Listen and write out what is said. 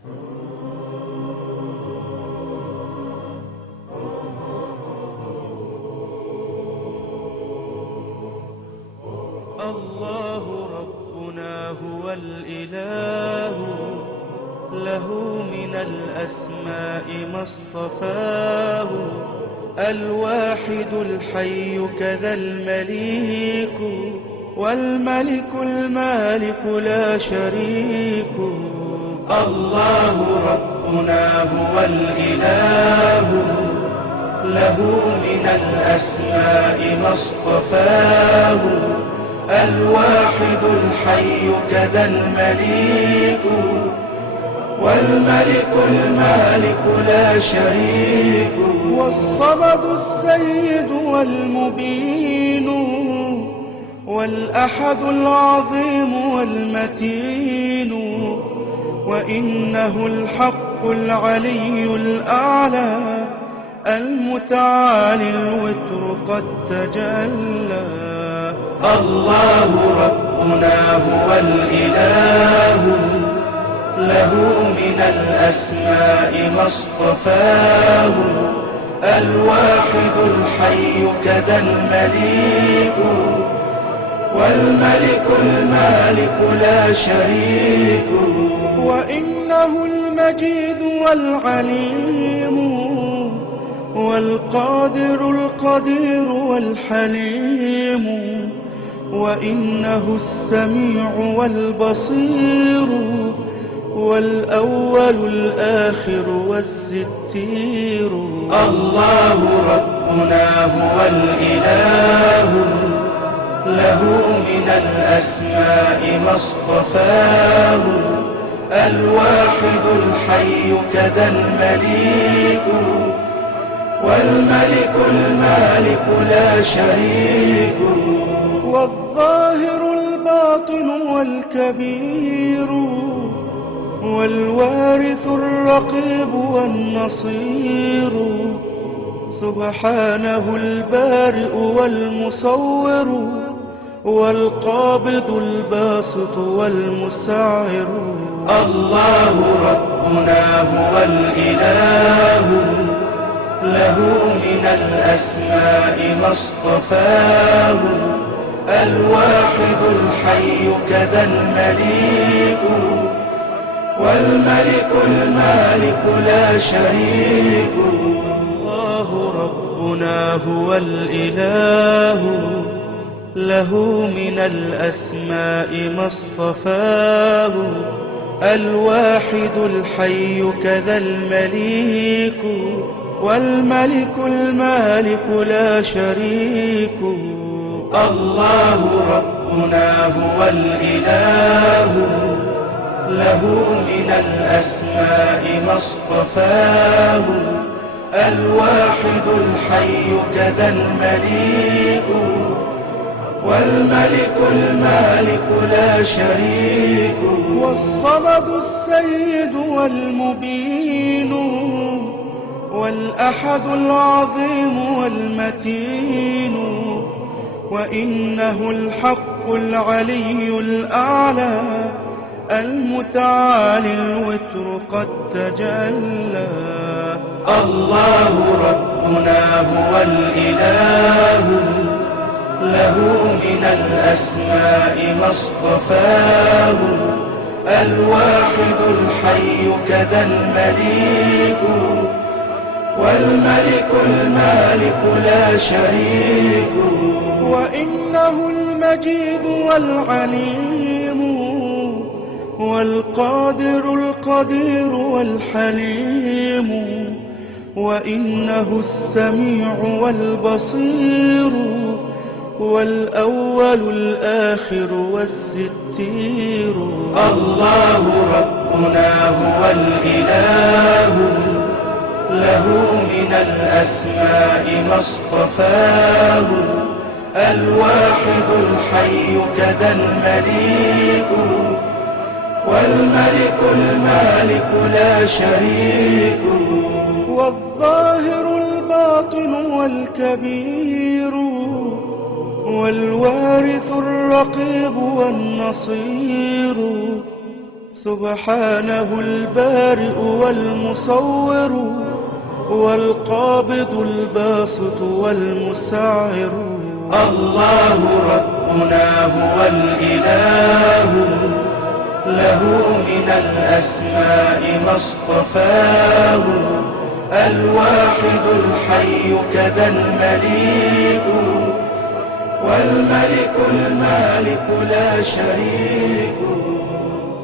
الله ربنا هو الإله، له من الأسماء ما اصطفاه. الواحد الحي كذا المليك، والملك المالك لا شريك. الله ربنا هو الإله، له من الأسماء ما اصطفاه. الواحد الحي كذا المليك، والملك المالك لا شريك. والصمد السيد والمبين، والأحد العظيم والمتين. وإنه الحق العلي الأعلى، المتعالي الوتر قد تجلى. الله ربنا هو الإله، له من الأسماء ما اصطفاه. الواحد الحي كذا المليك، والملك المالك لا شريك. وإنه المجيد والعليم، والقادر القدير والحليم. وإنه السميع والبصير، والأول الآخر والستير. الله ربنا هو الإله، له من الأسماء ما اصطفاه. الواحد الحي كذا المليك، والملك المالك لا شريك. والظاهر الباطن والكبير، والوارث الرقيب والنصير. سبحانه البارئ والمصور، والقابض الباسط والمسعر. الله ربنا هو الإله، له من الأسماء ما اصطفاه. الواحد الحي كذا المليك، والملك المالك لا شريك. الله ربنا هو الإله، له من الأسماء ما اصطفاه. الواحد الحي كذا المليك، والملك المالك لا شريك. الله ربنا هو الإله، له من الأسماء ما اصطفاه. الواحد الحي كذا المليك، والملك المالك لا شريك. والصمد السيد والمبين، والأحد العظيم والمتين. وإنه الحق العلي الأعلى، المتعالي الوتر قد تجلى. الله ربنا هو الإله، له من الأسماء ما اصطفاه. الواحد الحي كذا المليك، والملك المالك لا شريك. وإنه المجيد والعليم، والقادر القدير والحليم. وإنه السميع والبصير، والأول الآخر والستير. الله ربنا هو الإله، له من الأسماء ما اصطفاه. الواحد الحي كذا المليك، والملك المالك لا شريك. والظاهر الباطن والكبير، والوارث الرقيب والنصير. سبحانه البارئ والمصور، والقابض الباسط والمسعر. الله ربنا هو الإله، له من الأسماء ما اصطفاه، الواحد الحي كذا المليك، والملك المالك لا شريك.